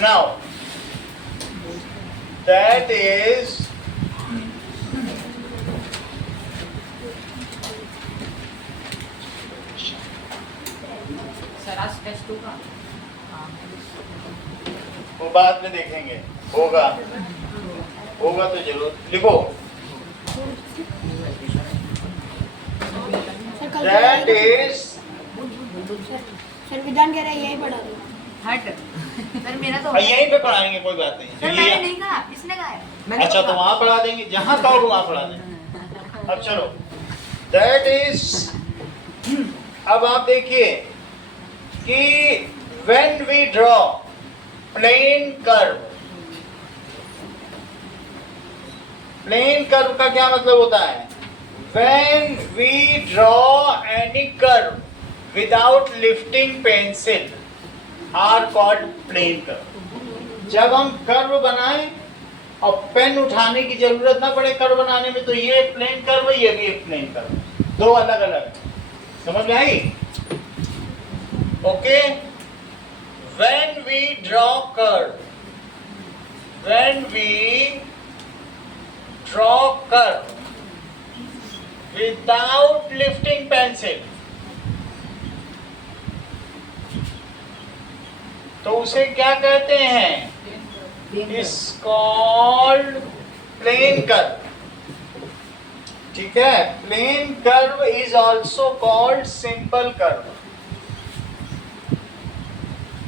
Now, that is वो बाद में देखेंगे, होगा तो जरूर लिखो। That is सर विधान कह रहा है यही पढ़ा दो। हट सर मेरा तो यहीं पे पढ़ाएंगे, कोई बात नहीं। सर मैंने नहीं कहा, इसने कहा है। मैंने अच्छा तो तो कहा। वहां पढ़ा देंगे, जहां कहोगे वहां पढ़ा देंगे। अब चलो, दैट इज, अब आप देखिए कि when we draw plane curve, plane curve का क्या मतलब होता है? When we draw any curve without lifting pencil are called plane curve. जब हम कर्व बनाएं और पेन उठाने की जरूरत ना पड़े कर्व बनाने में, तो ये एक प्लेन कर्व है, ये भी एक प्लेन कर्व, दो अलग अलग। समझ में आई? Okay, when we draw curve, when we draw curve without lifting pencil, तो उसे क्या कहते हैं? Is called plane curve. ठीक है, plane curve is also called simple curve,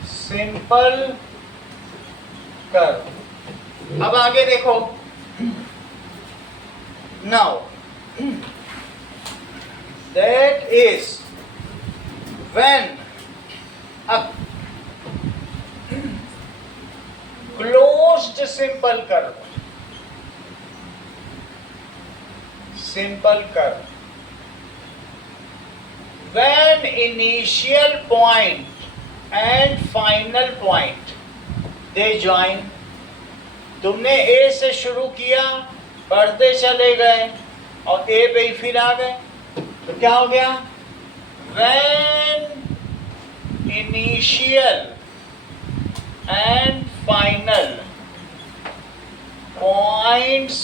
simple curve. अब आगे देखो, now that is when a closed simple curve, simple curve, when initial point and final point they join। तुमने A से शुरू किया, बढ़ते चले गए और A पे ही फिर आ गए, तो क्या हो गया? when initial and final points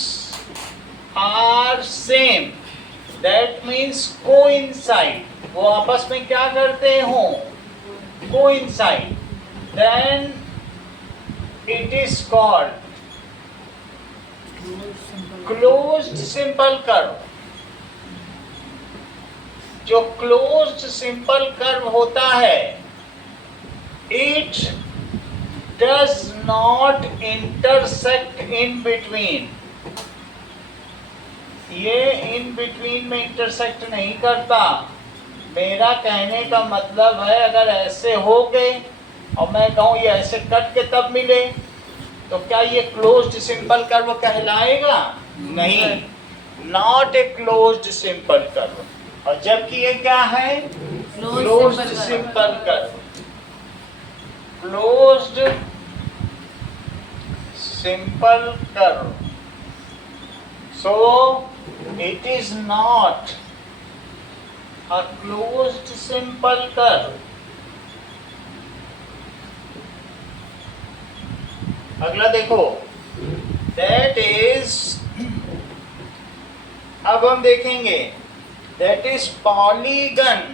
are same, that means coincide, वो आपस में क्या करते हो? coincide, then it is called closed simple curve। जो closed simple curve होता है, it does not intersect in between, ये in between में intersect नहीं करता। मेरा कहने का मतलब है, अगर ऐसे हो गए और मैं कहूँ ये ऐसे कट के तब मिले, तो क्या ये क्लोज्ड सिंपल कर्व कहलाएगा? नहीं, not a closed simple curve. और जबकि ये क्या है? Closed simple curve, closed simple curve, so it is not a closed simple curve। अगला देखो, that is, अब हम देखेंगे that is polygon।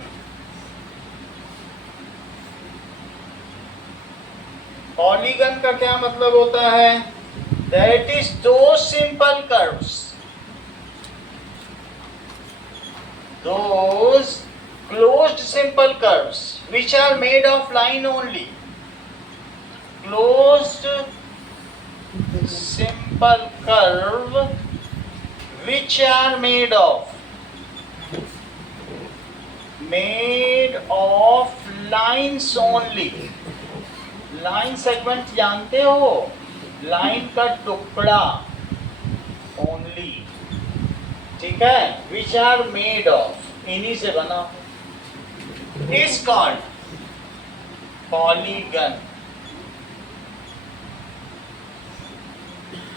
पॉलीगन का क्या मतलब होता है? दैट इज दो simple curves, those closed simple curves which are made of line only, closed simple curve which are made of lines only। Line segment जानते हो? लाइन का टुकड़ा ओनली, ठीक है, विच आर मेड ऑफ, इन्हीं से बना, इज कॉल्ड पॉलीगन।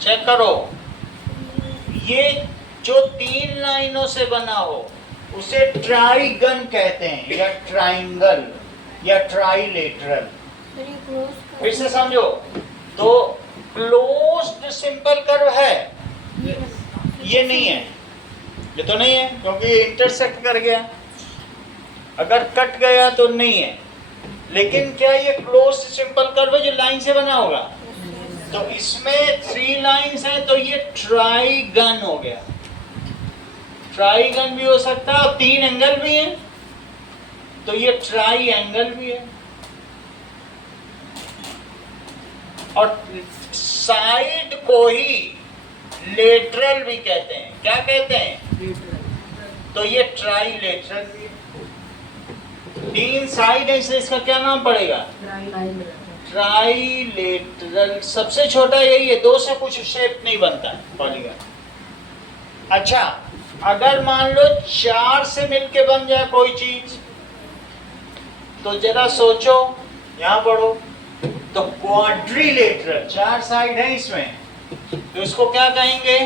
चेक करो, ये जो तीन लाइनों से बना हो उसे ट्राइगन कहते हैं, या ट्राइंगल या ट्राइलेटरल। सर ये क्लोज फिर से समझो, तो क्लोज्ड सिंपल कर्व है, ये नहीं है, ये तो नहीं है क्योंकि ये इंटरसेक्ट कर गया, अगर कट गया तो नहीं है। लेकिन क्या ये क्लोज्ड सिंपल कर्व जो लाइन से बना होगा, तो इसमें 3 लाइंस हैं, तो ये ट्राइगन हो गया। ट्राइगन भी हो सकता है और 3 एंगल भी हैं, तो ये ट्राई एंगल भी है। और साइड को ही लेटरल भी कहते हैं। क्या कहते हैं? तो ये ट्राइलेटरल भी है। 3 साइड है, इसलिए इसका क्या नाम पड़ेगा? ट्राइलेटरल। सबसे छोटा यही है, 2 से कुछ शेप नहीं बनता है पॉलीगन। अच्छा, अगर मान लो 4 से मिलके बन जाए कोई चीज, तो जरा सोचो, यहां पढ़ो, तो क्वाड्रिलेटरल, 4 साइड है इसमें, तो इसको क्या कहेंगे?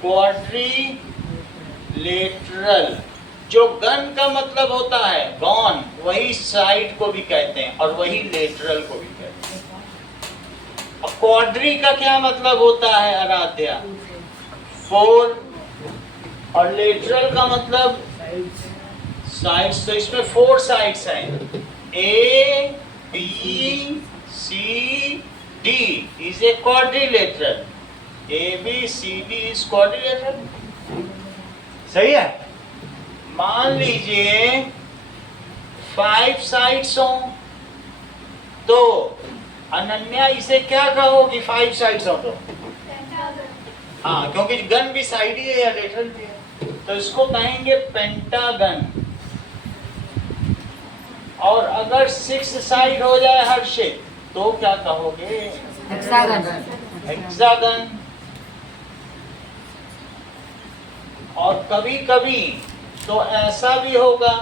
क्वाड्रिलेटरल। जो गन का मतलब होता है गॉन, वही साइड को भी कहते हैं और वही लेटरल को भी कहते हैं। और क्वाड्री का क्या मतलब होता है आराध्या? 4। और लेटरल का मतलब साइड्स। तो इसमें 4 साइड्स हैं, A, B, C, D is a quadrilateral. ABCD is quadrilateral. सही है? मान लीजिए 5 साइड्स हो, तो अनन्या इसे क्या कहोगी? 5 साइड्स हो तो हाँ, क्योंकि गन भी साइड ही है या लेटरल भी है, तो इसको कहेंगे पेंटागन। और अगर 6 साइड हो जाए हर शेप, तो क्या कहोगे? हेक्सागन। हेक्सागन। और कभी कभी तो ऐसा भी होगा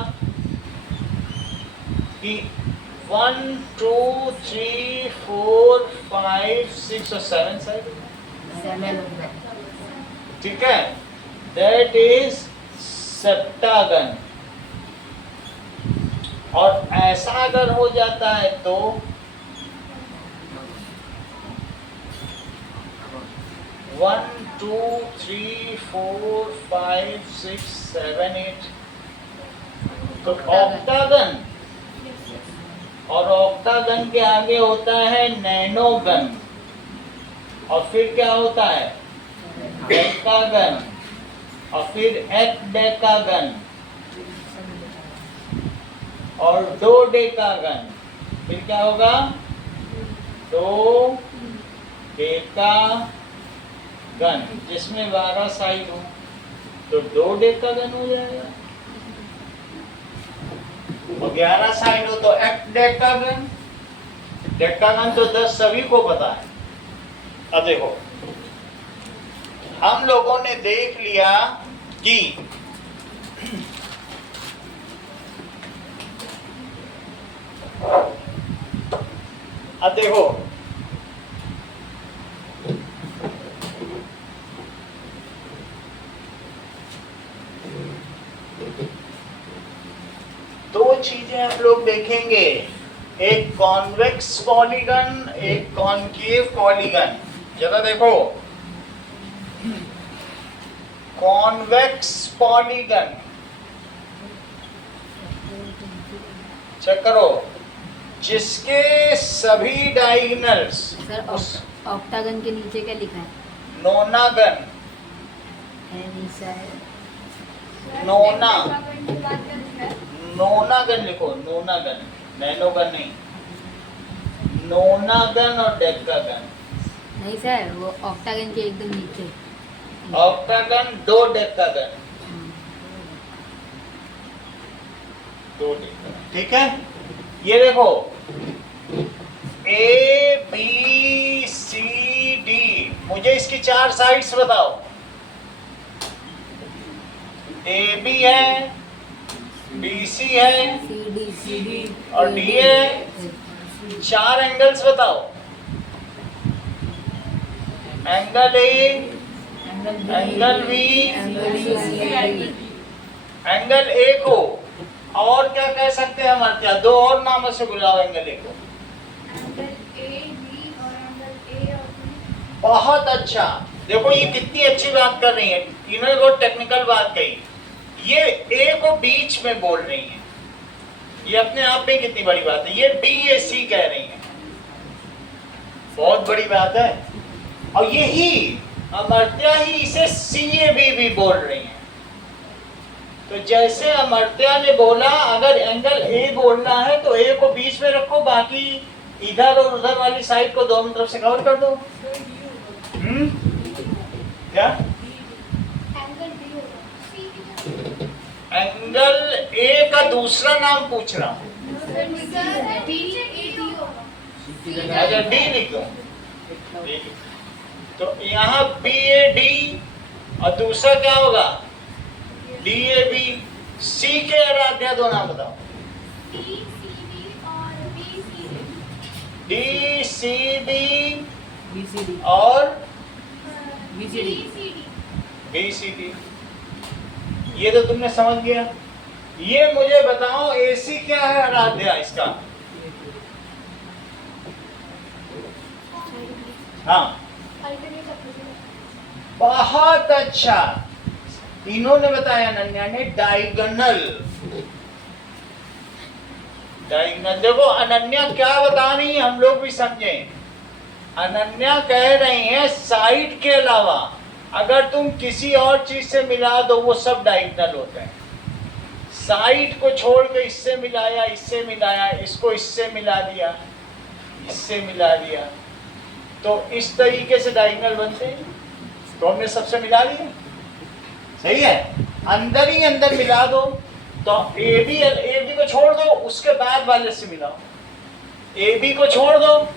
कि 1, 2, 3, 4, 5, 6 और 7 साइड, ठीक है? That is septagon. और ऐसा अगर हो जाता है तो 1, 2, 3, 4, 5, 6, 7, 8, तो ऑक्टागन। और ऑक्टागन के आगे होता है नैनोगन, और फिर क्या होता है? डेकागन, और फिर एक्डेकागन, और डोडेकागन। फिर क्या होगा? डोडेकागन, जिसमें 12 साइड हो, तो डोडेकागन हो जाएगा। और 11 साइड हो तो एक्डेकागन। डेकागन तो 10 सभी को पता है। अब देखो, हम लोगों ने देख लिया कि अब देखो, दो चीजें हम लोग देखेंगे, एक कॉन्वेक्स पॉलीगन, एक कॉनकेव पॉलीगन। जरा देखो, कॉन्वेक्स पॉलीगन चेक करो, जिसके सभी डायगोनल्स। सर ऑक्टागन के नीचे क्या लिखा है? नोनागन। नोना, नोनागन लिखो, नोनागन, नैनोगन नहीं। नोनागन और डेकागन। नहीं सर, वो ऑक्टागन के एकदम नीचे। ऑक्टागन, 2 डेकागन, 2 डेकागन, ठीक है? ये देखो, A, B, C, D, मुझे इसकी 4 साइड्स बताओ। AB है, BC है, CD और D है। 4 एंगल्स बताओ। Angle A, angle B, angle A को और क्या कह सकते कैसे अमर्त्या? दो और नामों से बुलाओ एंगल ए को। बहुत अच्छा। देखो ये कितनी अच्छी बात कर रही है, इन्होंने बहुत टेक्निकल बात कही। ये ए को बीच में बोल रही है, ये अपने आप में कितनी बड़ी बात है। ये बी ए सी कह रही है, बहुत बड़ी बात है। और यही अमर्त्या ही इसे सी ए बी भी बोल रही है। तो जैसे अमर्त्या ने बोला अगर एंगल ए बोलना है तो ए को बीच में रखो, बाकी इधर और उधर वाली साइड को दोनों तरफ से कवर कर दो। क्या एंगल ए का दूसरा नाम पूछ रहा हूं। अच्छा डी लिख दो। तो यहाँ बी ए डी और दूसरा क्या होगा डी ए बी। सी के आराध्या दो नाम बताओ। डी सी बी और बी सी डी। ये तो तुमने समझ गया। ये मुझे बताओ एसी क्या है आराध्या इसका? हाँ बहुत अच्छा, इन्होंने बताया अनन्या ने डायगोनल। डायगोनल देखो अनन्या क्या बता रही है, हम लोग भी समझें। अनन्या कह रही है साइड के अलावा अगर तुम किसी और चीज से मिला दो वो सब डायगोनल होते हैं। साइड को छोड़ के इससे मिलाया, इससे मिलाया, इसको इससे मिला दिया, इससे मिला दिया, तो इस तरीके से डायगोनल बनते हैं। तो हमने सबसे मिला दिया, सही है। अंदर ही अंदर मिला दो तो ए बी को छोड़ दो, उसके बाद वाले से मिलाओ। ए बी को छोड़ दो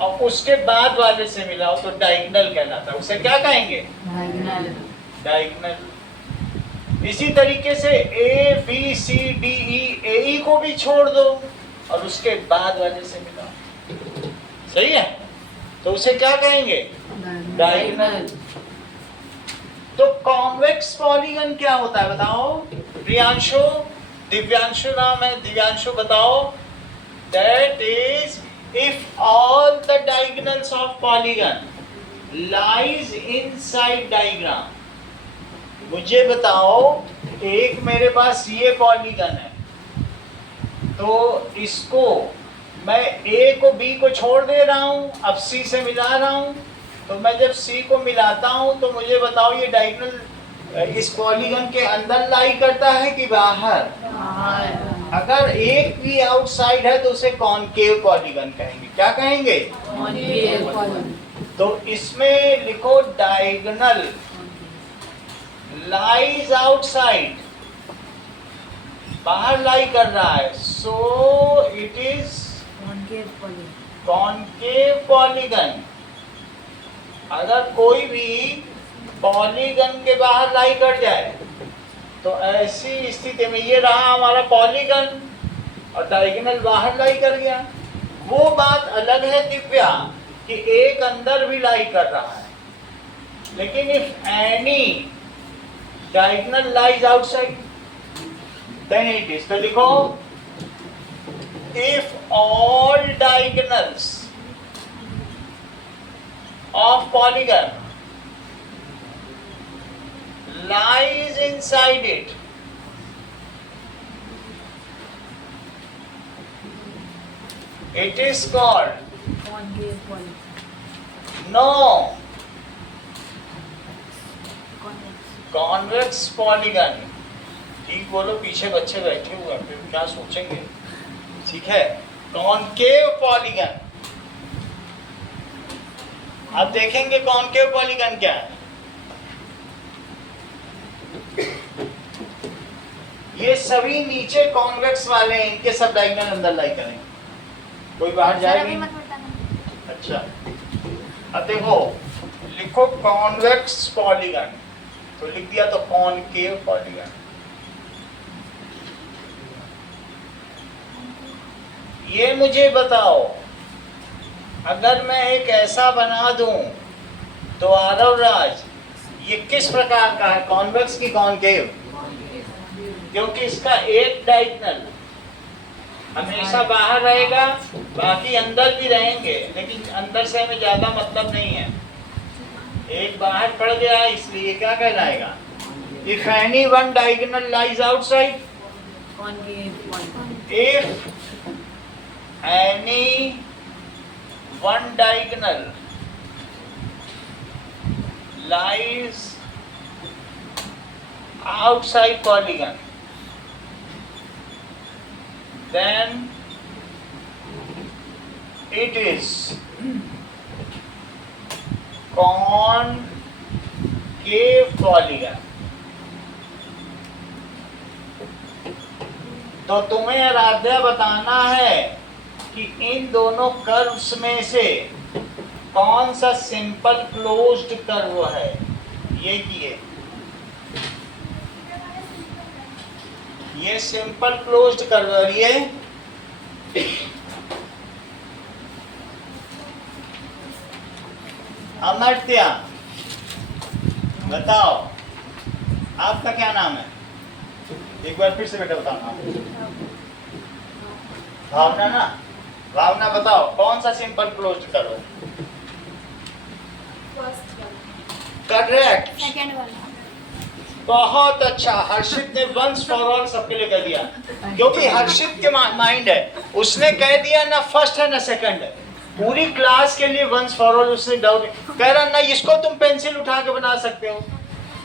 और उसके बाद वाले से मिलाओ तो डायगोनल कहलाता है। उसे क्या कहेंगे? डायगोनल। इसी तरीके से A B C D E, ए ई को भी छोड़ दो और उसके बाद वाले से मिलाओ, सही है। तो उसे क्या कहेंगे? डायगोनल। तो कॉन्वेक्स पॉलीगन क्या होता है बताओ? प्रियांशु, दिव्यांशु नाम है, दिव्यांशु बताओ। That is if all the diagonals of polygon lies inside diagram। मुझे बताओ एक मेरे पास ये पॉलीगन है, तो इसको मैं ए को बी को छोड़ दे रहा हूँ, अब सी से मिला रहा हूँ। तो मैं जब सी को मिलाता हूँ तो मुझे बताओ ये डायगोनल इस पॉलीगन के अंदर लाई करता है कि बाहर? अगर एक भी आउटसाइड है तो उसे कॉनकेव पॉलीगन कहेंगे। क्या कहेंगे? Concave polygon. तो इसमें लिखो डायगोनल लाइज आउटसाइड, बाहर लाई कर रहा है, so it is concave polygon. अगर कोई भी पॉलीगन के बाहर लाई कर जाए तो ऐसी स्थिति में ये रहा हमारा पॉलीगन और डायगोनल बाहर लाई कर गया। वो बात अलग है दिव्या कि एक अंदर भी लाई कर रहा है, लेकिन if any diagonal lies outside then it is. तो लिखो if all diagonals of polygon lies inside it, it is called concave polygon. no convex polygon। ठीक बोलो, पीछे बच्चे बैठे हुए हैं, फिर क्या सोचेंगे? ठीक है, कॉनकेव पॉलीगन। अब देखेंगे कॉनकेव पॉलीगन क्या है। ये सभी नीचे कॉन्वेक्स वाले हैं, इनके सब डायगोनल अंदर लाई करेंगे, कोई बाहर जाएगी? अच्छा, अब देखो लिखो कॉन्वेक्स पॉलीगन, तो लिख दिया तो कॉनकेव पॉलीगन। ये मुझे बताओ अगर मैं एक ऐसा बना दूं तो आरव राज ये किस प्रकार का है, कॉन्वेक्स की कॉनकेव? क्योंकि इसका एक डायगोनल हमेशा बाहर रहेगा, बाकी अंदर भी रहेंगे, लेकिन अंदर से हमें ज्यादा मतलब नहीं है। एक बाहर पड़ गया इसलिए क्या कहलाएगा? If any one diagonal lies outside, Concave polygon. if any one diagonal lies outside polygon, then it is concave polygon. तो तुम्हें आराध्या बताना है कि इन दोनों कर्व्स में से कौन सा सिंपल क्लोज्ड कर्व है। ये किए, ये सिंपल क्लोज्ड कर्व और ये अमर्त्या, बताओ आपका क्या नाम है? एक बार फिर से बेटा बताना। भावना ना, भावना बताओ कौन सा simple closed curve? Correct, second वाला। बहुत अच्छा। हर्षित ने वंस फॉर ऑल सबके लिए कह दिया, क्योंकि हर्षित के माइंड है, उसने कह दिया ना फर्स्ट है ना सेकंड है। पूरी क्लास के लिए वंस फॉर ऑल उसने डाउट कह रहा ना, इसको तुम पेंसिल उठा के बना सकते हो,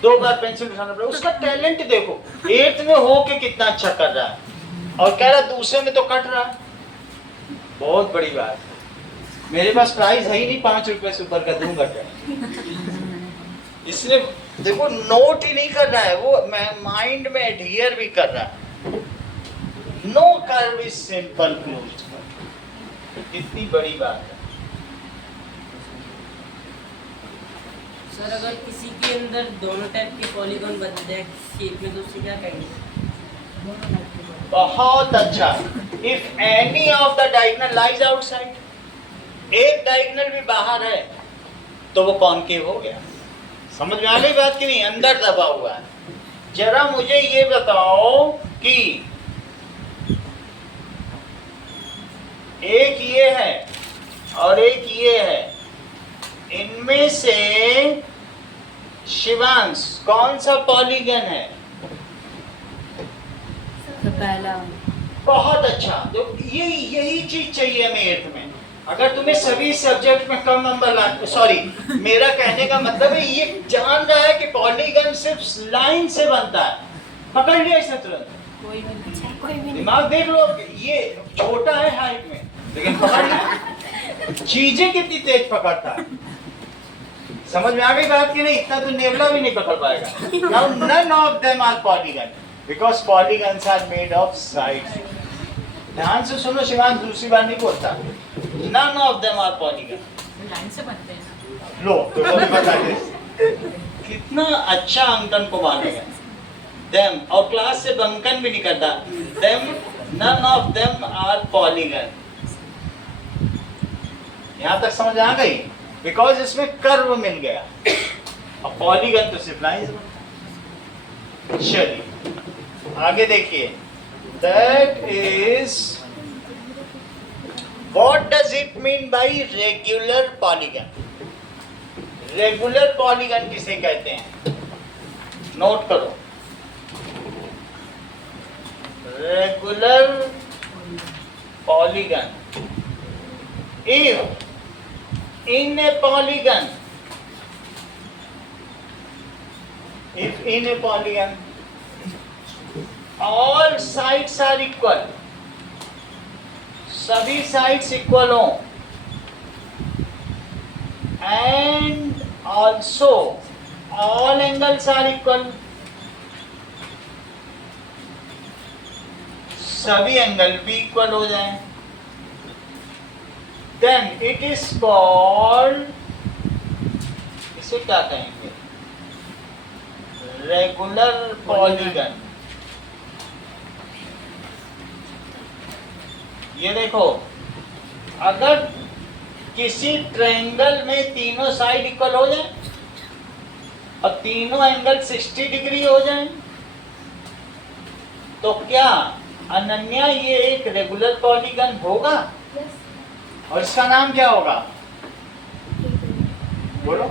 2 बार पेंसिल उठाना पड़ेगा। उसका टैलेंट देखो, 8th में हो के कितना अच्छा कर रहा है, और कह रहा दूसरे में तो कट रहा है। बहुत बड़ी बात है। मेरे पास प्राइस है ही नहीं 5 रुपए से ऊपर का दूंगा क्या? इसलिए देखो नोट ही नहीं कर रहा है वो, माइंड में एडहियर भी कर रहा है। No curve is simple closed, इतनी बड़ी बात है। सर अगर किसी के अंदर दोनों टाइप के पॉलीगॉन बन जाए शेप में तो उससे क्या कहेंगे? बहुत अच्छा। If any of the diagonal lies outside, एक डायगोनल भी बाहर है तो वो कॉनकेव हो गया। समझ में आ गई बात कि नहीं? अंदर दबा हुआ है। जरा मुझे ये बताओ कि एक ये है और एक ये है, इनमें से शिवांश कौन सा पॉलीगन है? तो पहला बहुत अच्छा। तो यही चीज चाहिए हमें 8th में। अगर तुम्हें सभी सब्जेक्ट में कम नंबर ला, सॉरी मेरा कहने का मतलब है ये जान रहा है कि पॉलीगन सिर्फ लाइन से बनता है। पकड़ लिया इसने तुरंत, कोई भी नहीं। अच्छा, कोई भी नहीं। दिमाग देख लो। ये छोटा है हाइट में, लेकिन पकड़ लिया। चीजें कितनी तेज पकड़ता है। समझ में आ गई बात की नहीं? इतना तो नेवला भी नहीं पकड़ पाएगा। Now none of them are polygon because polygons are made of sides. ध्यान से सुनो शिवांश, दूसरी बार नहीं बोलता। None of them are polygon. Line से बनते हैं। लो तो वो भी बता दे। कितना अच्छा अंकन को मानेगा देम, और क्लास से बंकन भी नहीं करता। Them, none of them are polygon. यहां तक समझ आ गई? बिकॉज इसमें कर्व मिल गया, और पॉलीगन तो सिर्फ लाइन से बनता। चलिए आगे देखिए। That is what does it mean by regular polygon? Regular polygon किसे कहते हैं? नोट करो। Regular polygon, if in a polygon, if in a polygon all sides are equal, सभी साइड्स इक्वल हो, and also all angles are equal, सभी angle भी equal हो जाएं, then it is called, इसे क्या कहेंगे? Regular polygon. ये देखो, अगर किसी ट्रायंगल में तीनों साइड इक्वल हो जाए और तीनों एंगल 60 डिग्री हो जाए, तो क्या अनन्या ये एक रेगुलर पॉलीगन होगा और इसका नाम क्या होगा? बोलो।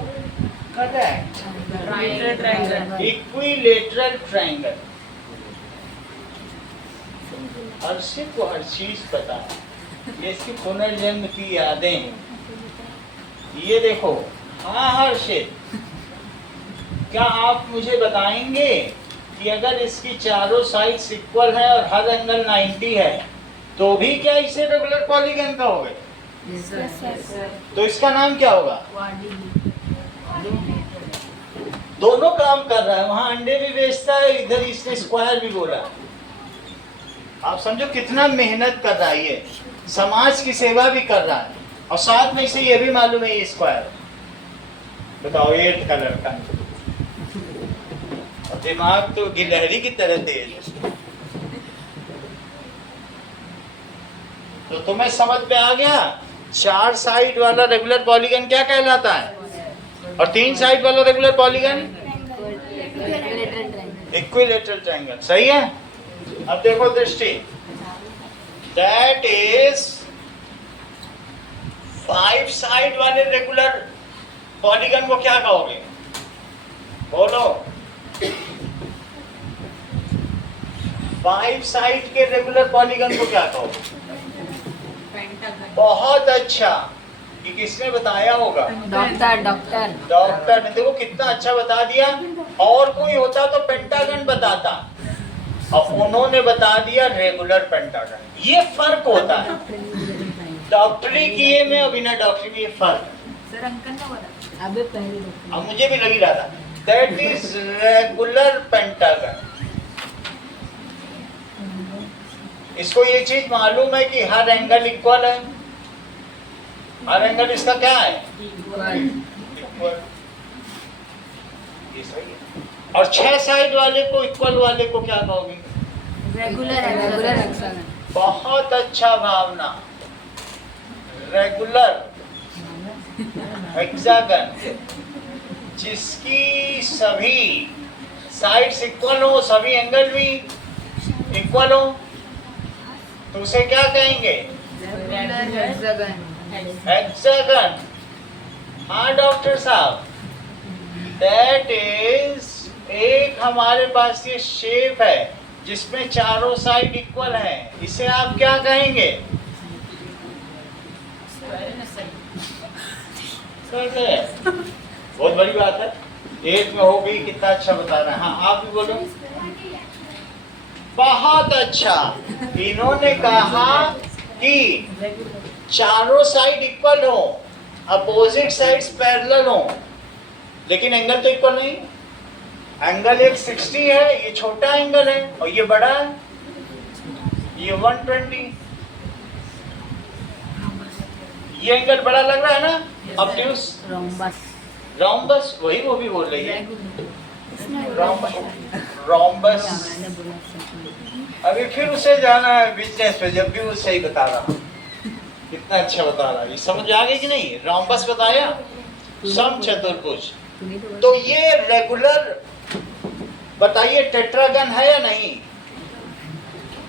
Correct, triangle. Equilateral triangle. Harshit को हर चीज पता है, ये इसकी पुनर्जन्म की यादें हैं। ये देखो, हाँ हर्षित, क्या आप मुझे बताएंगे कि अगर इसकी चारों साइड्स इक्वल है और हर एंगल 90 है तो भी क्या इसे रेगुलर पॉलीगन कहोगे? तो इसका नाम क्या होगा? दोनों काम कर रहा है, वहां अंडे भी बेचता है, इधर इसने स्क्वायर भी बोला। आप समझो कितना मेहनत कर रहा है, ये समाज की सेवा भी कर रहा है और साथ में इसे ये भी मालूम है ये स्क्वायर। बताओ, 8 कलर का और दिमाग तो गिलहरी की तरह तेज है। तो तुम्हें समझ में आ गया 4 साइड वाला रेगुलर पॉलीगन क्या कहलाता है और 3 साइड वाला रेगुलर पॉलीगन इक्विलेटरल ट्रायंगल। सही है। अब देखो दृष्टि, दैट इज 5 साइड वाले रेगुलर पॉलीगन को क्या कहोगे? बोलो। 5 साइड के रेगुलर पॉलीगन को क्या कहोगे? बहुत अच्छा, कि किसने बताया होगा? डॉक्टर ने। देखो कितना अच्छा बता दिया। और कोई होता तो पेंटागन बताता, और उन्होंने बता दिया रेगुलर पेंटागन। ये फर्क होता है डॉक्टरी किए में और बिना डॉक्टरी में, ये फर्क। सर अंकल ने बोला अबे पहले अब मुझे भी लगी रहा था, दैट इज रेगुलर पेंटागन। इसको ये चीज मालूम है कि हर एंगल इक्वल है, हर एंगल इसका क्या है? इक्वल। ये सही है। और 6 साइड वाले को, इक्वल वाले को क्या कहोगे? रेगुलर बहुत अच्छा भावना, रेगुलर हेक्सागन, जिसकी सभी साइड्स इक्वल हो, सभी एंगल भी इक्वल हो, तो उसे क्या कहेंगे? हेक्सागन। हाँ डॉक्टर साहब, दैट इज एक हमारे पास ये शेप है जिसमें चारों साइड इक्वल है, इसे आप क्या कहेंगे? बहुत बड़ी बात है, 8 में हो गई, कितना अच्छा बता रहे हैं। हाँ आप भी बोलो। बहुत अच्छा, इन्होंने कहा कि चारों साइड इक्वल हो, अपोजिट साइड्स पैरेलल हो, लेकिन एंगल तो इक्वल नहीं। एंगल एक 60 है, ये छोटा एंगल है, और ये बड़ा है, ये 120। ये एंगल बड़ा लग रहा है ना? ऑब्ट्यूस, रोम्बस, वही वो भी बोल रही है, रोम्बस। अभी फिर उसे जाना है बिजनेस पे, जब भी वो सही बता रहा, कितना अच्छा बता रहा है। ये समझ आ गई कि नहीं? रोम्बस बताया, समचतुर्भुज। तो ये रेगुलर, बताइए टेट्रागन है या नहीं?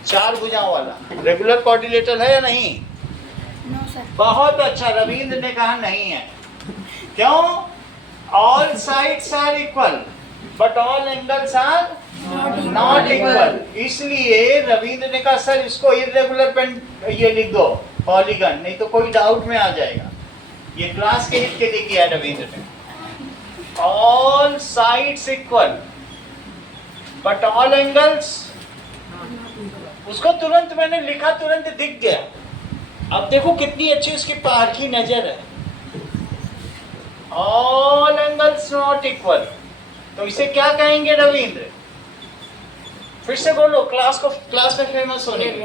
4 भुजाओं वाला रेगुलर क्वाड्रिलेटरल है या नहीं? बहुत अच्छा, रविंद्र ने कहा नहीं है। क्यों? All sides are equal but all angles are not equal. इसलिए रविंद्र ने कहा सर इसको इर्रेगुलर ये लिख दो पॉलीगन, नहीं तो कोई डाउट में आ जाएगा। ये क्लास के हित के लिए किया रविंद्र ने। All sides equal but all angles, उसको तुरंत मैंने लिखा, तुरंत दिख गया। अब देखो कितनी अच्छी उसकी पारखी नजर है। ऑल एंगल्स नॉट इक्वल, तो इसे क्या कहेंगे रविंद्र? फिर से बोलो, क्लास में फेमस होने के।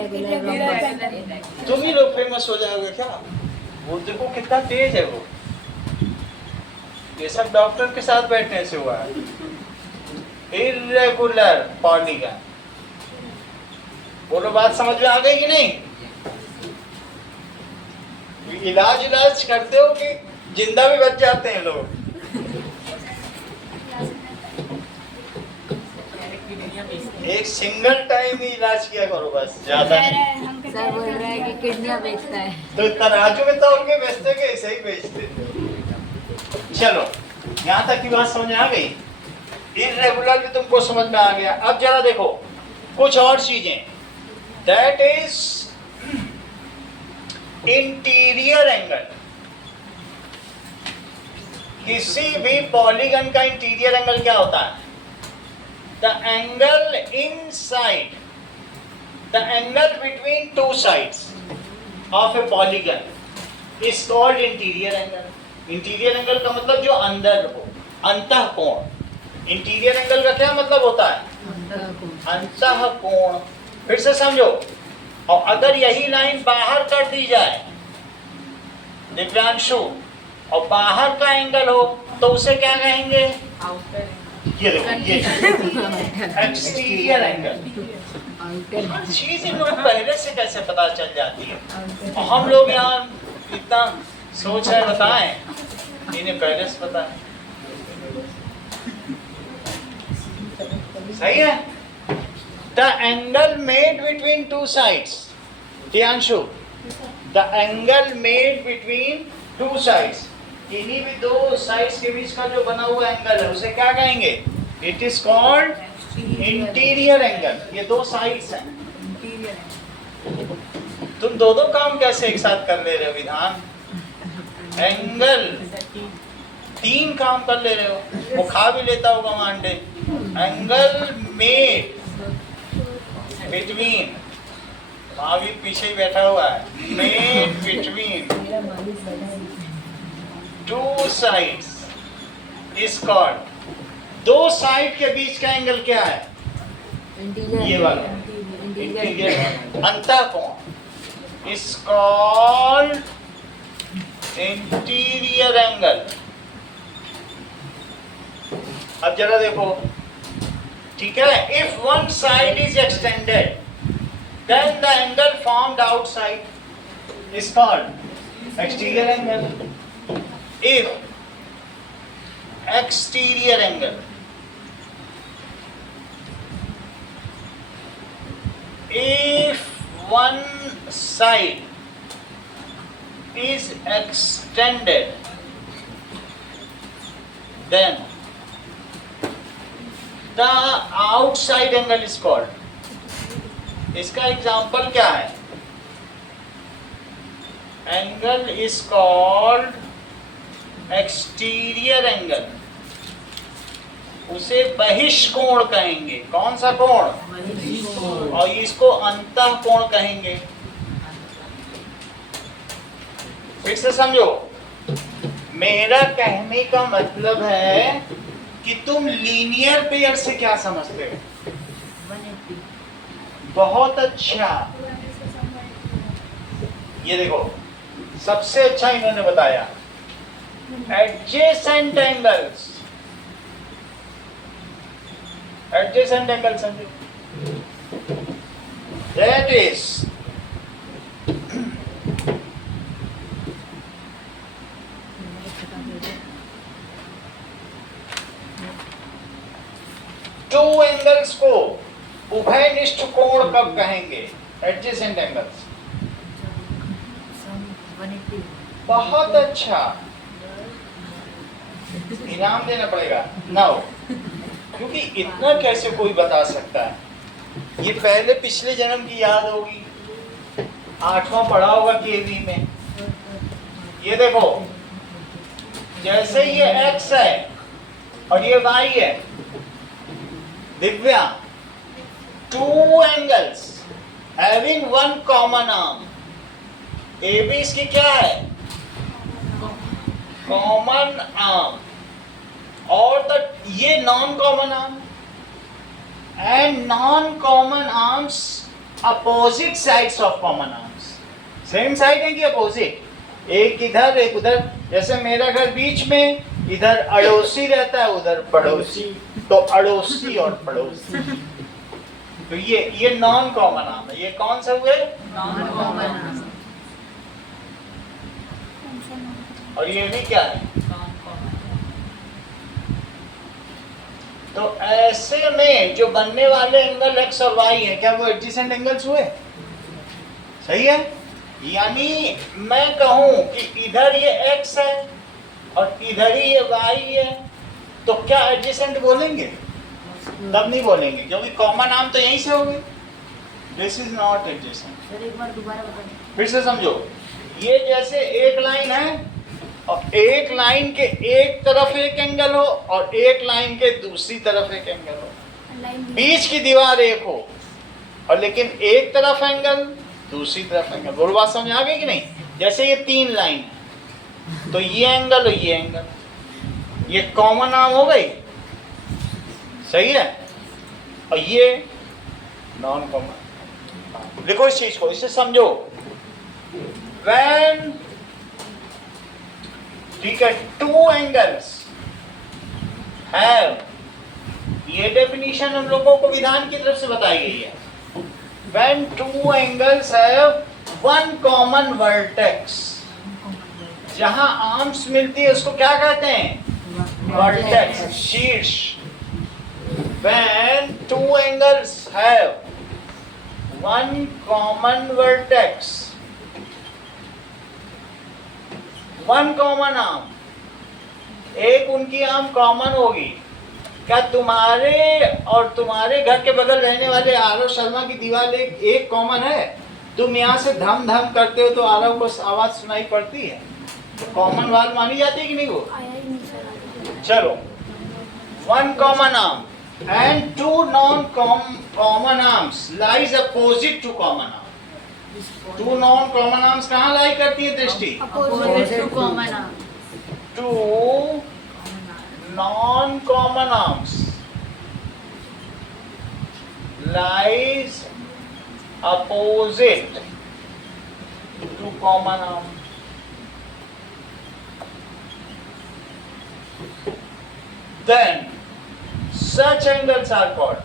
तुम ही लोग फेमस हो जाओगे क्या? वो देखो कितना तेज है वो। ये सब डॉक्टर के साथ बैठने से हुआ है। Irregular polygon. बोलो बात समझ में आ गई कि नहीं? इलाज करते हो कि जिंदा भी बच जाते हैं लोग। एक सिंगल टाइम ही इलाज किया करो बस, ज्यादा कह नहीं। रहे हैं हम सर बोल रहा है कि किडनियाँ बेचता है। तो तराजू में तौल के बेचते के ऐसे ही बेच देते हो। चलो यहाँ तक की बात समझ आ गई, इरेगुलर भी तुमको समझ में आ गया। अब जरा देखो कुछ और चीजें, दैट इज इंटीरियर एंगल। किसी भी पॉलीगन का इंटीरियर एंगल क्या होता है? The angle inside, the angle between two sides of A polygon is called interior angle. Interior angle का मतलब जो अंदर हो, अंतः कोण। इंटीरियर एंगल का क्या मतलब होता है? अंतः कोण। फिर से समझो, और अगर यही लाइन बाहर कर दी जाए दिव्यांशु, और बाहर का एंगल हो तो उसे क्या कहेंगे? ये देखो, ये एक्सटीरियर एंगल। हर चीज इन लोगों को पहले से कैसे पता चल जाती है, और हम लोग यहाँ इतना सोच रहे बताएं, इन्हें पहले से पता है। सही है। The angle made between two sides, Diyanshu, the angle made between two sides, इन्हीं भी दो साइड्स के बीच का जो बना हुआ एंगल है उसे क्या कहेंगे? It is called interior angle. ये दो साइड्स हैं। तुम दो दो काम कैसे एक साथ कर ले रहे हो विधान? एंगल तीन काम कर ले रहे हो। वो खा भी लेता होगा अंडे। एंगल मेड बिटवीन, महावीर पीछे ही बैठा हुआ है, made between two sides is called, दो साइड के बीच का एंगल क्या है? ये वाला इंटीरियर अंतः कोण इज कॉल्ड इंटीरियर एंगल। अब जरा देखो, ठीक है। If one side is extended then the angle formed outside is called exterior angle. If exterior angle, if one side is extended, then the outside angle is called। इसका example क्या है? Angle is called exterior angle, उसे बहिष्कोण कहेंगे। कौन सा कोण? और इसको अंतः कोण कहेंगे। फिर से समझो, मेरा कहने का मतलब है कि तुम लीनियर पेयर से क्या समझते हो? बहुत अच्छा। ये देखो, सबसे अच्छा इन्होंने बताया adjacent angles। adjacent angles समझो, that is टू एंगल्स को उभयनिष्ठ कोण कब कहेंगे? adjacent angles। बहुत अच्छा, इनाम देना पड़ेगा ना हो, क्योंकि इतना कैसे कोई बता सकता है? ये पहले पिछले जन्म की याद होगी, 8वां पढ़ा होगा केवी में। ये देखो, जैसे ये x है और ये y है, Divya, two angles having one common arm, A B इसकी क्या है? कॉमन आर्म, और ये non common arm, and non common arms opposite sides of common arms. Same side है कि अपोजिट? एक इधर एक उधर। जैसे मेरा घर बीच में, इधर अड़ोसी रहता है, उधर पड़ोसी, तो अड़ोसी और पड़ोसी। तो ये नॉन कॉमन आर्म है। ये कौन से हुए? Non common arm. और ये भी क्या है? तो ऐसे में जो बनने वाले एंगल x और y है, क्या वो एडजेसेंट एंगल्स हुए? सही है। यानी मैं कहूं कि इधर ये x है और इधर ही ये y है, तो क्या एडजेसेंट बोलेंगे? तब नहीं बोलेंगे, क्योंकि कॉमन आर्म तो यहीं से हो गई। This is not adjacent. Sir एक बार दोबारा बताएं। फिर से समझो, ये जैसे एक लाइन है और एक लाइन के एक तरफ एक एंगल हो और एक लाइन के दूसरी तरफ एक एंगल हो, लाइन बीच की दीवार एक हो और लेकिन एक तरफ एंगल दूसरी तरफ एंगल। बोलो बात समझ आ गई कि नहीं? जैसे ये 3 लाइन है तो ये एंगल और ये एंगल, ये कॉमन आर्म हो गई, सही है, और ये नॉन कॉमन। देखो इस चीज को, इसे समझो। When, ठीक है, 2 angles have, ये डेफिनेशन हम लोगों को विधान की तरफ से बताई गई है। When 2 angles have one common vertex, जहां आर्म्स मिलती है उसको क्या कहते हैं? वर्टेक्स, शीर्ष। When 2 angles have one common vertex, one common arm, एक उनकी आर्म कॉमन होगी। क्या तुम्हारे और तुम्हारे घर के बगल रहने वाले आरव शर्मा की दीवार एक कॉमन है? तुम यहाँ से धम धम करते हो तो आरव को आवाज सुनाई पड़ती है, तो कॉमन वाल मानी जाती है कि नहीं? वो आया ही नहीं सर। चलो, one common arm and 2 non common arms lies opposite to common arm. 2 non common arms कहाँ लाई करती है Drishti? Opposite to common arm. 2 non common arms lies opposite to common arm. Then such angles are called,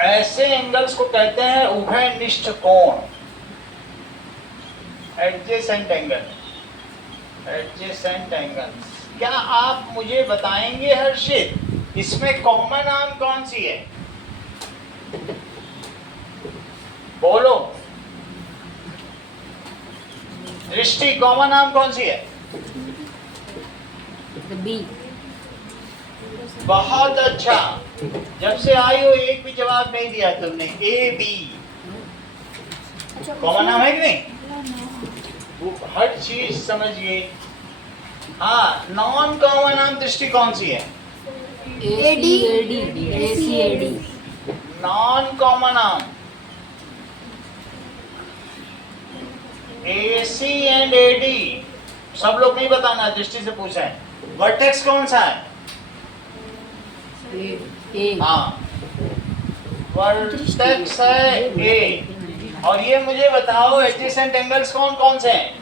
ऐसे angles को कहते हैं उभयनिष्ठ कोण, adjacent angle, adjacent angles. क्या आप मुझे बताएंगे हर्षित, इसमें कॉमन आर्म कौन सी है? बोलो दृष्टि, कॉमन आर्म कौन सी है? बी। बहुत अच्छा, जब से आई हो एक भी जवाब नहीं दिया तुमने। ए बी कॉमन आर्म है कि नहीं? वो हर चीज समझिए। हाँ, नॉन कॉमन आर्म दृष्टि कौन सी है? AD AC AD. Non common arm AC and AD। सब लोग नहीं बताना, दृष्टि से पूछा है। वर्टेक्स कौन सा है? ए। हाँ, वर्टेक्स है A। और ये मुझे बताओ एडजेसेंट एंगल्स कौन कौन से हैं?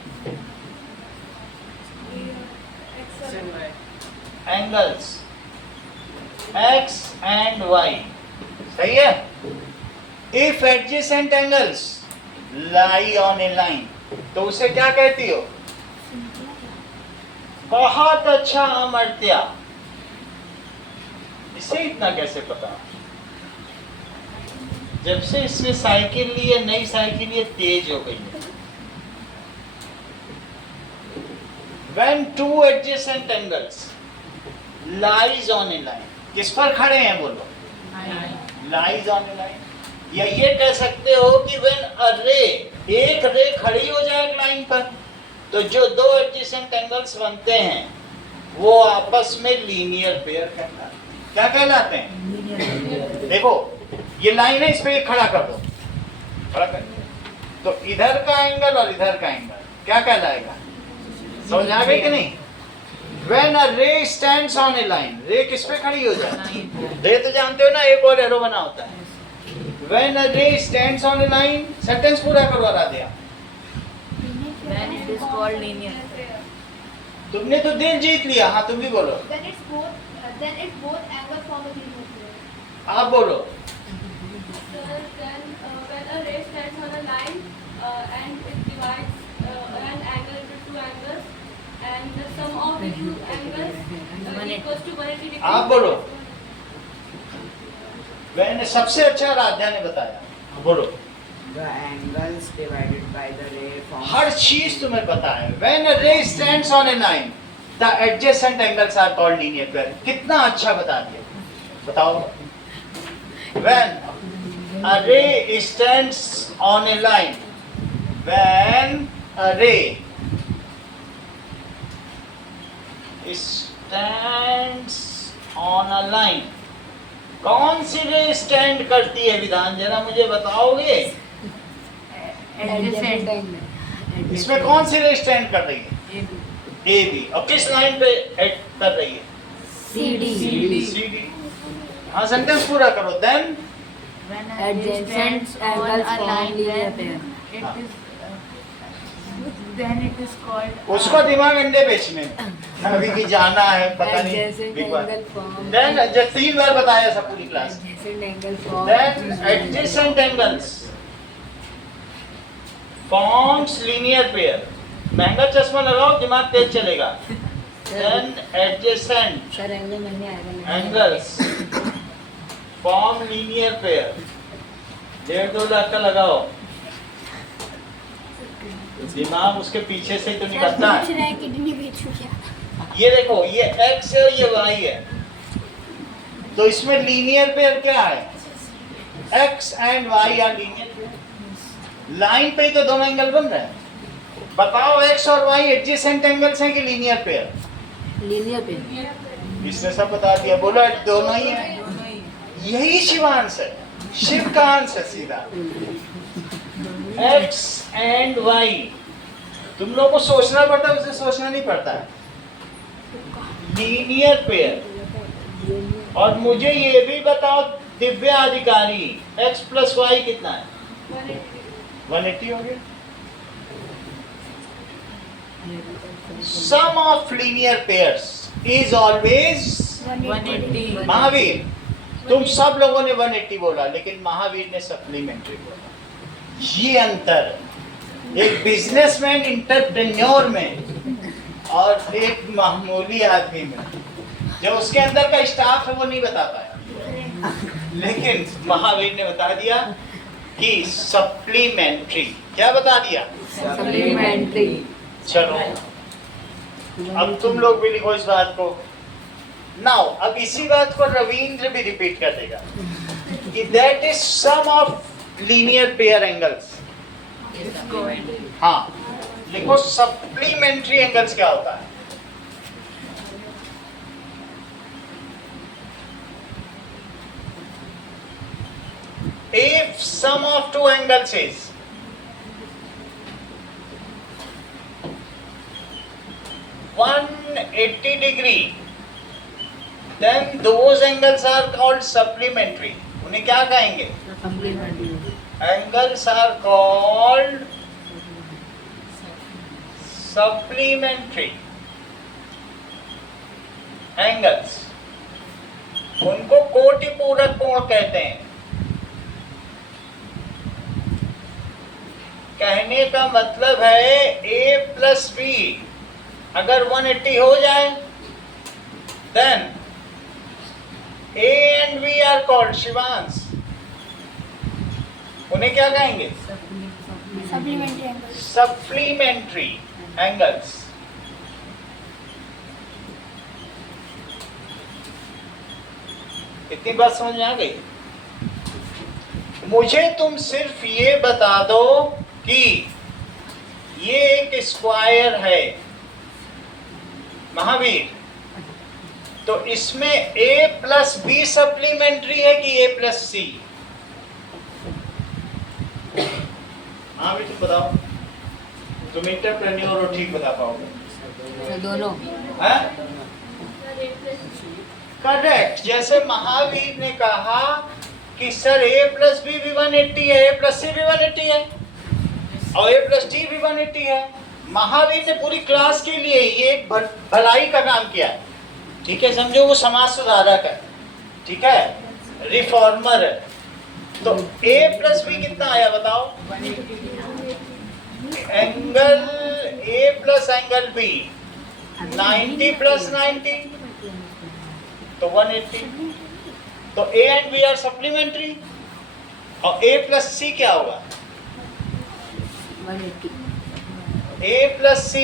एंगल्स X and Y, सही है। If adjacent angles lie on a line, तो उसे क्या कहती हो? बहुत अच्छा अमर्त्य। इसे इतना कैसे पता? जब से इसने साइकिल ली है, नई साइकिल ये तेज हो गई है। When 2 adjacent angles lies on a line, किस पर खड़े हैं बोलो? Lies on line. या ये कह सकते हो कि व्हेन अ रे, एक रे खड़ी हो जाए एक लाइन पर, तो जो 2 एडजेसेंट एंगल्स बनते हैं वो आपस में लीनियर पेयर कहलाते हैं। क्या कहलाते हैं? देखो ये लाइन है, इस पे खड़ा कर दो, खड़ा कर दो, तो इधर का एंगल और इधर का एंगल क्या कहलाएगा? समझ आ गई कि नहीं? When a ray stands on a line, रे किस पे खड़ी हो जाए? रे तो जानते हो ना, एक और एरो बना होता है। When a ray stands on a line, sentence पूरा करवा दिया। Then it is called linear. तुमने तो दिल जीत लिया। हाँ तुम भी बोलो। Then it's both angles form a linear pair. आप बोलो। So then when a ray stands on a line and it divides an angle into 2 angles, and the sum of angles equals to 180 degree. आप बोलो। मैंने सबसे अच्छा राध्या ने बताया, बोलो। The angles divided by the ray forms. हर चीज तुम्हें पता है। When a ray stands on a line, the adjacent angles are called linear pair. कितना अच्छा बता दिया, बताओ। When a ray stands on a line, when a ray stands on a line, कौन सी रे स्टैंड करती है विधान, जरा मुझे बताओगे? इसमें कौन सी रे स्टैंड कर रही है? A B. और किस लाइन पे कर रही है? C D. हाँ, सेंटेंस पूरा करो। Then Adjacent angles form linear pair. Then it is called उसको दिमाग अंडे बेच में अभी की जाना है, पता नहीं। Adjacent बिग बार। angle form. देन जब 3 बार बताया सब पूरी class. Adjacent angle form. Then adjacent angles forms linear pair. महंगा चश्मा लगाओ, दिमाग तेज चलेगा। Then adjacent सर एंगल मैंने आएगा। angles form linear pair. 1.5-2 lakh का लगाओ, दिमाग उसके पीछे से ही तो निकलता पूछ है। रहा है किडनी बेचूं क्या? ये देखो, ये x है, ये y है, तो इसमें लीनियर पेयर क्या है? x and y are linear pair. Line पे ही तो दोनों एंगल बन रहे हैं। बताओ x और y एडजेसेंट एंगल्स हैं कि लीनियर पेयर? Linear pair. इसने सब बता दिया, बोलो दोनों ही है। यही शिवांश है, शिव का अंश है सीधा। x एंड y, तुम लोगों को सोचना पड़ता है, उसे सोचना नहीं पड़ता है। Linear pair. और मुझे ये भी बताओ दिव्य अधिकारी, x प्लस y कितना है? 180 हो गया। Sum of linear pairs is always 180. Mahavir. तुम सब लोगों ने 180 बोला, लेकिन महावीर ने सप्लीमेंट्री बोला। ये अंतर एक बिजनेसमैन इंटरप्रेन्योर में और एक मामूली आदमी में, जो उसके अंदर का स्टाफ है वो नहीं बता पाया, लेकिन महावीर ने बता दिया कि सप्लीमेंट्री। क्या बता दिया? सप्लीमेंट्री। चलो अब तुम लोग भी लिखो इस बात को। नाउ अब इसी बात को रविंद्र भी रिपीट कर देगा कि that is sum of linear pair angles. हाँ, लिखो सप्लीमेंट्री एंगल्स क्या होता है? If sum of two angles is 180 degree, then those angles are called supplementary. उन्हें क्या कहेंगे? Angles are called supplementary angles. उनको कोटि पूरक कोण कहते हैं। कहने का मतलब है a प्लस b अगर 180 हो जाए, then a and b are called Shivansh. उन्हें क्या कहेंगे? Supplementary angle. Supplementary angles. इतनी बात समझ में आ गई? मुझे तुम सिर्फ ये बता दो कि ये एक स्क्वायर है महावीर, तो इसमें a प्लस बी सप्लीमेंट्री है कि a प्लस सी? हाँ भी तुम बताओ, तुम इंटरप्रेन्योर हो, ठीक बता पाओगे। दोनों। हाँ? करेक्ट। जैसे महावीर ने कहा कि सर a प्लस बी भी 180 है, a प्लस सी भी 180 है और a प्लस डी भी 180 है। महावीर ने पूरी क्लास के लिए ये एक भलाई का काम किया है, ठीक है? समझो, वो समाज सुधारक है, ठीक है, रिफॉर्मर है। तो a प्लस बी कितना आया बताओ? Angle a plus angle b 90 plus 90 तो 180। तो A and B are supplementary और A प्लस C क्या होगा? 180 A प्लस C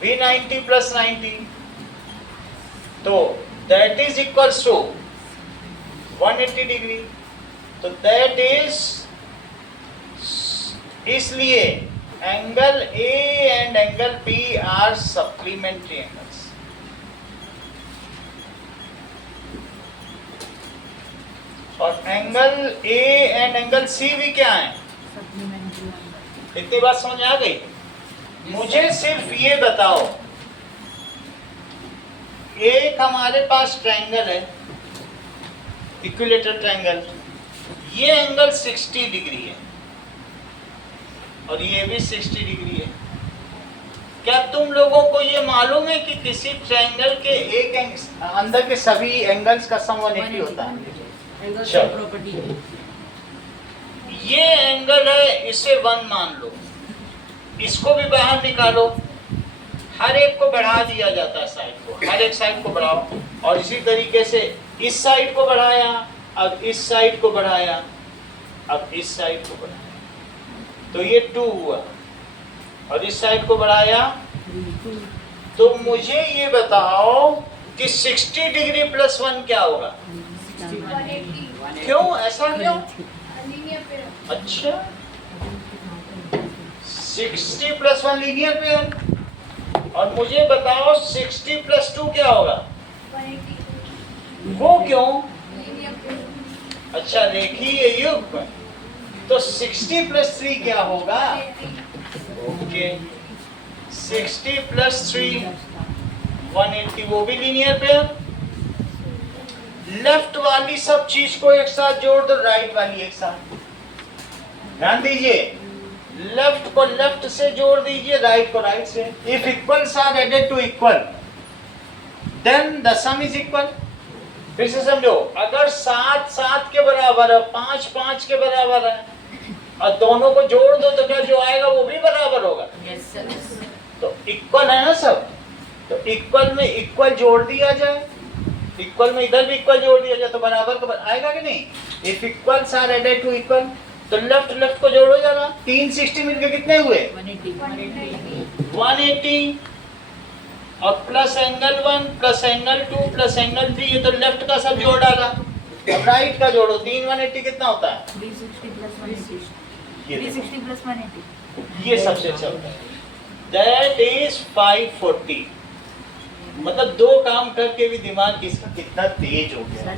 भी 90 प्लस 90 तो that is equals to 180 degree. तो दैट इज, इसलिए angle A and angle B are supplementary angles. और angle A and angle C भी क्या है? सप्लीमेंट्री। इतनी बात समझ आ गई? मुझे सिर्फ ये बताओ, एक हमारे पास ट्रायंगल है, इक्विलेटरल ट्रायंगल, ये एंगल 60 डिग्री है और ये भी 60 डिग्री है। क्या तुम लोगों को ये मालूम है कि किसी ट्रायंगल के एक अंदर के सभी एंगल्स का सम 180 होता है? एंगल चलो। प्रॉपर्टी है। ये एंगल है, इसे 1 मान लो, इसको भी बाहर निकालो, हर एक को बढ़ा दिया जाता है साइड को, हर एक साइड को बढ़ाओ। और इसी तरीके से इस साइड को बढ़ाया, अब इस साइड को बढ़ाया, अब इस साइड को बढ़ाया, तो ये 2 हुआ। और इस साइड को बढ़ाया, तो मुझे ये बताओ कि 60 डिग्री प्लस 1 क्या होगा? 180 क्यों, ऐसा क्यों? लीनियर पेयर अच्छा, 60 प्लस 1 लीनियर पेयर। और मुझे बताओ 60 प्लस 2 क्या होगा? 180 वो क्यों? लीनियर पेयर अच्छा, रेखीय युग्म, तो 60 प्लस 3 क्या होगा? ओके, 60 प्लस 3 180, वो भी लीनियर पेयर। लेफ्ट वाली सब चीज को एक साथ जोड़ दो, राइट वाली एक साथ। ध्यान दीजिए, लेफ्ट को लेफ्ट से जोड़ दीजिए, राइट को राइट से। If equals are added to equal then the sum is equal. फिर से समझो, अगर 7 7 के बराबर है, 5 5 के बराबर है, और दोनों को जोड़ दो तो क्या जो आएगा वो भी बराबर होगा। Yes sir. तो इक्वल है ना सब, तो इक्वल में इक्वल जोड़ दिया जाए, इक्वल में इधर भी इक्वल जोड़ दिया जाए तो बराबर का आएगा कि नहीं? If equals are added to equal, तो लेफ्ट लेफ्ट को जोड़ो जरा, 3 60 मिलके कितने हुए? 180 180। और plus angle 1 plus angle 2 plus angle 3, ये तो लेफ्ट का सब जोड़ डाला। अब राइट का जोड़ो, 3 180 कितना होता है? 360 plus 180. ये देखो, 360 plus 180. ये सबसे अच्छा होता है। That is 540। मतलब 2 काम करके भी दिमाग किसका कितना तेज हो गया।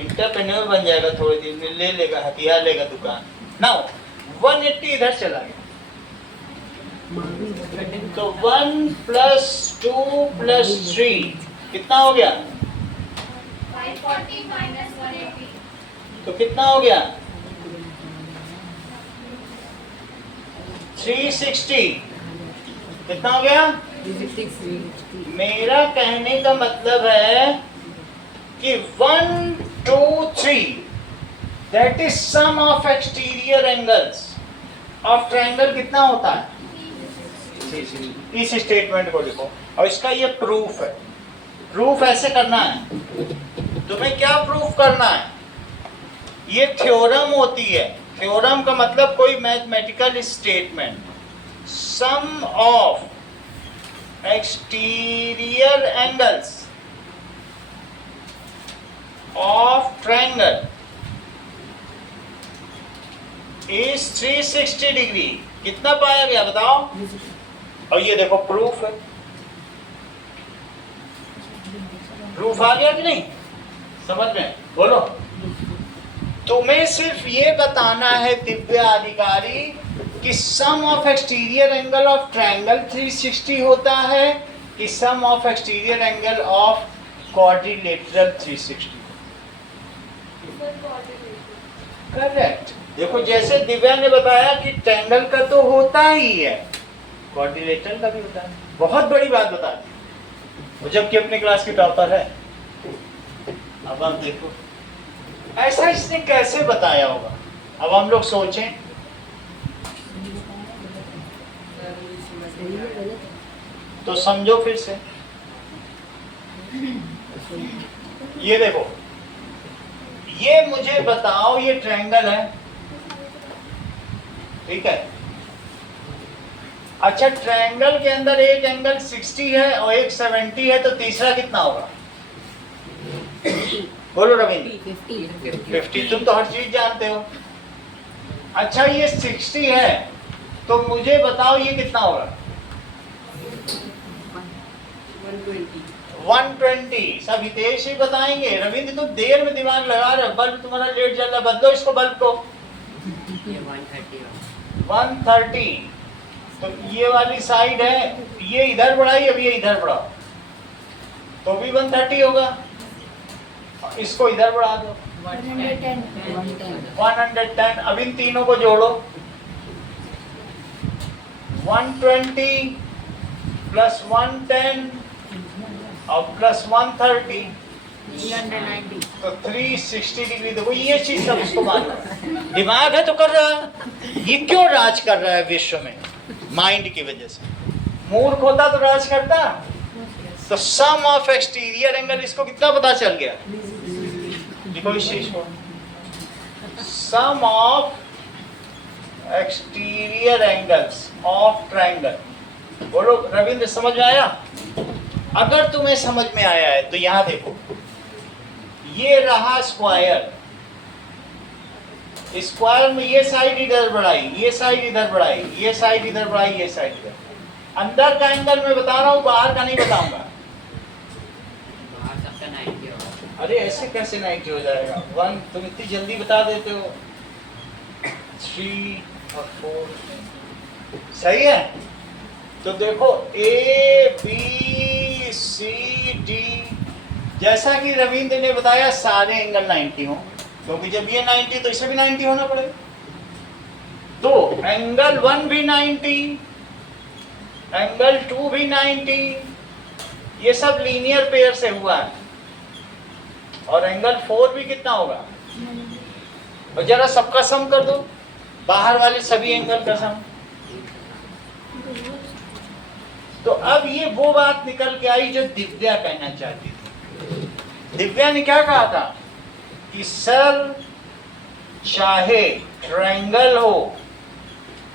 एंटरप्रेन्योर बन जाएगा थोड़े दिन में, ले लेगा, हथियार लेगा दुकान। नाउ 180 इधर चला गया, तो 1 प्लस 2 प्लस 3 कितना हो गया? 540 minus 180 तो कितना हो गया? 360। कितना हो गया? 360। मेरा कहने का मतलब है कि 1 2 3 that is sum of exterior angles of triangle कितना होता है? इस स्टेटमेंट को लिखो और इसका ये प्रूफ है। प्रूफ ऐसे करना है, तुम्हें क्या प्रूफ करना है? ये थ्योरम होती है। थ्योरम का मतलब कोई mathematical statement. Sum of exterior angles of triangle is 360 degree. कितना पाया गया बताओ? और ये देखो प्रूफ है। प्रूफ आ गया कि नहीं समझ में? बोलो। तुम्हें सिर्फ ये बताना है दिव्य अधिकारी कि sum of exterior angle of triangle 360 होता है कि sum of exterior angle of quadrilateral 360। Correct. देखो जैसे दिव्या ने बताया कि ट्रायंगल का तो होता ही है, क्वाड्रिलेटरल का भी होता है। बहुत बड़ी बात बता दी वो, जबकि अपने क्लास की टॉपर है। अब हम देखो ऐसा इसने कैसे बताया होगा। अब हम लोग सोचें, तो समझो फिर से, ये देखो, ये मुझे बताओ, ये ट्रायंगल है, ठीक है। अच्छा, ट्रायंगल के अंदर एक एंगल 60 है और एक 70 है, तो तीसरा कितना होगा? बोलो रविंद्र। 50। तुम तो हर चीज जानते हो। अच्छा, ये 60 है, तो मुझे बताओ ये कितना होगा? 120। सब हितेश ही बताएंगे। रविंद्र तुम देर में दिमाग लगा रहे हो, बल्ब तुम्हारा लेट जल रहा है, बदलो इसको, बल्ब को। ये 130 130। तो ये वाली साइड है, ये इधर बढ़ाई, अब ये इधर बढ़ाओ, तो भी 130 होगा। इसको इधर बढ़ा दो, 110। अब इन तीनों को जोड़ो, 120 प्लस 110 और प्लस 130, 390. तो 360 डिग्री। देखो ये चीज सब इसको मालूम है, दिमाग है तो कर रहा है। ये क्यों राज कर रहा है विश्व में? माइंड की वजह से। मूर्ख होता तो राज करता। तो सम ऑफ एक्सटीरियर एंगल, इसको कितना पता चल गया? देखो इस चीज को, sum of exterior angles of triangle. बोलो रविंद्र, समझ में आया? अगर तुम्हें समझ में आया है तो यहां देखो, ये रहा स्क्वायर, स्क्वायर में ये साइड इधर बढ़ाई, ये साइड इधर बढ़ाई, ये साइड इधर बढ़ाई, ये साइड इधर। अंदर का एंगल मैं बता रहा हूं, बाहर का नहीं बताऊंगा। बाहर सबका 90 होगा। अरे ऐसे कैसे 90 हो जाएगा? 1 तुम इतनी जल्दी बता देते हो, 3 और 4 सही है। तो देखो A B C D, जैसा कि रविंद्र ने बताया सारे एंगल 90 हो, क्योंकि जब ये 90 तो इसे भी 90 होना पड़ेगा। तो एंगल 1 भी 90, एंगल 2 भी 90, ये सब लीनियर पेयर से हुआ है। और एंगल 4 भी कितना होगा? और जरा सबका सम कर दो, बाहर वाले सभी एंगल का सम। तो अब ये वो बात निकल के आई जो दिव्या कहना चाहती थी। दिव्या ने क्या कहा था कि सर चाहे ट्रायंगल हो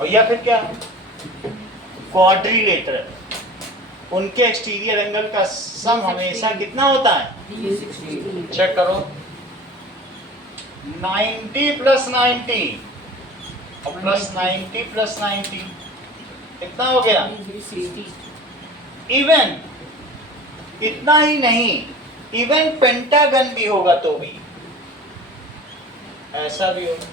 और या फिर क्या क्वाड्रिलेटरल, उनके एक्सटीरियर एंगल का सम हमेशा कितना होता है? 360। चेक करो, 90 प्लस 90 और प्लस 90 प्लस 90 कितना हो गया? 360। इवन इतना ही नहीं, इवन पेंटागन भी होगा तो भी ऐसा भी होगा,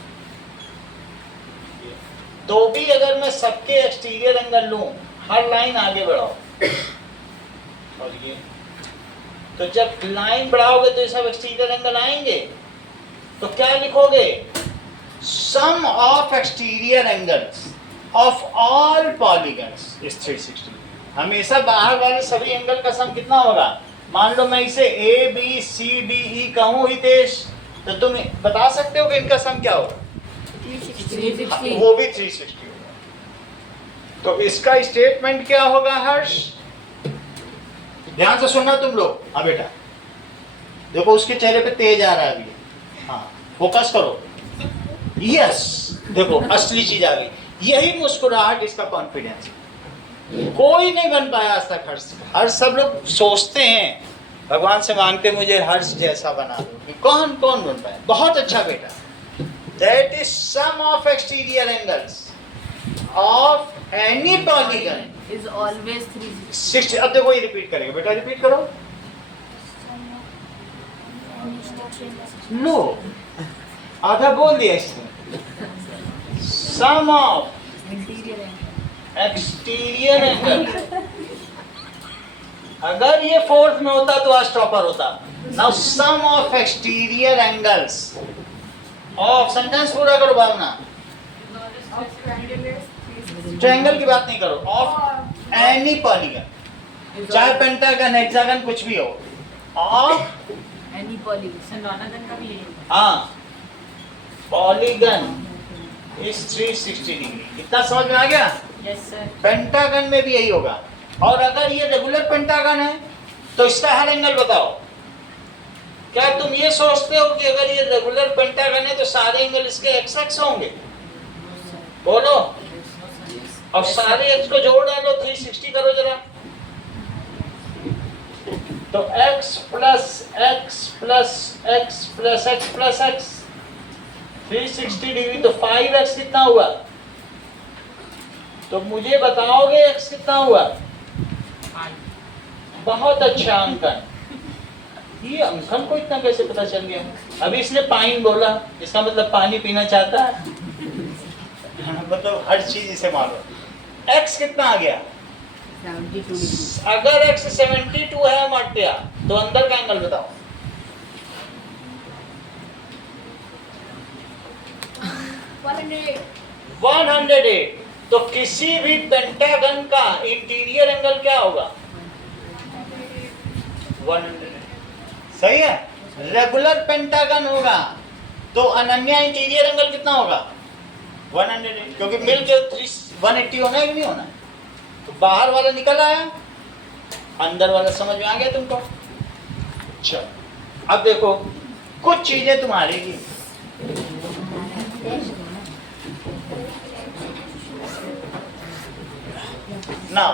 तो भी अगर मैं सबके एक्सटीरियर एंगल लूं, हर लाइन आगे बढ़ाओ और ये, तो जब लाइन बढ़ाओगे तो ये सब एक्सटीरियर एंगल आएंगे। तो क्या लिखोगे? Sum of exterior angles of all polygons is 360। हमेशा बाहर वाले सभी एंगल का सम कितना होगा? मान लो मैं इसे A B C D E कहूं हितेश, तो तुम बता सकते हो कि इनका सम क्या होगा? 360. वो भी 360 होगा। तो इसका स्टेटमेंट क्या होगा हर्ष? ध्यान से सुनना तुम लोग। हाँ बेटा देखो, उसके चेहरे पे तेज आ रहा है अभी। हाँ फोकस करो। यस, देखो असली चीज आ गई। यही मुस्कुराहट इसका कॉन्फिडेंस है। कोई नहीं बन पाया आज तक हर्ष। हर्ष सब लोग सोचते हैं, भगवान से मांगते मुझे हर्ष जैसा बना दो, कौन कौन बन पाया? बहुत अच्छा बेटा। That is sum of exterior angles of any polygon Is always 360. 60। अब देखो ये रिपीट करेगा बेटा, रिपीट करो। नो, आधा बोल दिया इसने। Sum of Interior angle. Exterior angle. अगर ये फोर्थ में होता तो आज टॉपर होता। Now sum of exterior angles of, sentence पूरा करो भावना। ट्रायंगल की बात नहीं करो, ऑफ एनी पॉलीगन, चाहे पेंटागन हेक्सागन कुछ भी हो, of Any polygon. Sir nonagon का भी यही होगा। हाँ पॉलीगन इज 360 डिग्री। इतना समझ में आ गया? Yes sir. पेंटागन में भी यही होगा। और अगर ये रेगुलर पेंटागन है तो इसका हर एंगल बताओ। क्या तुम ये सोचते हो कि अगर ये रेगुलर पेंटागन है तो सारे एंगल इसके एक्स एक्स होंगे? बोलो। और सारे एक्स को जोड़ डालो, 360 करो जरा। तो x plus x plus x plus x plus x 360 degree, तो 5x कितना हुआ? तो मुझे बताओगे x कितना हुआ? बहुत अच्छा अंकन। ये अंकन को इतना कैसे पता चल गया? अभी इसने पाइन बोला, इसका मतलब पानी पीना चाहता है। मतलब हर चीज इसे मारो। x कितना आ गया? 72 अगर x 72 है मर्त्या, तो अंदर का एंगल बताओ। 108। तो किसी भी पेंटागन का इंटीरियर एंगल क्या होगा? 108। सही है। रेगुलर पेंटागन होगा तो अनन्या इंटीरियर एंगल कितना होगा? 108, क्योंकि मिल के 180 होना है कि नहीं होना है? तो बाहर वाला निकल आया, अंदर वाला समझ में आ गया तुमको? चलो अब देखो कुछ चीजें तुम्हारी की। ना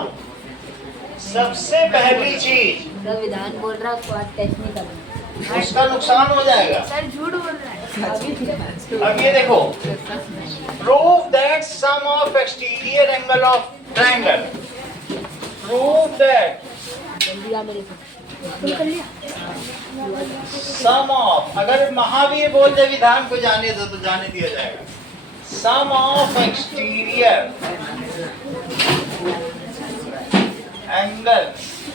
सबसे पहली चीज, सर विधान बोल रहा है उसको आज टेस्ट नहीं करना। उसका नुकसान हो जाएगा। सर झूठ बोल रहा है। अब ये देखो, prove that sum of exterior angle of triangle, prove that जल्दी आ मेरे को। सम ऑफ, अगर महावीर बोल दे विधान को जाने दो तो जाने दिया जाएगा। सम ऑफ एक्सटीरियर एंगल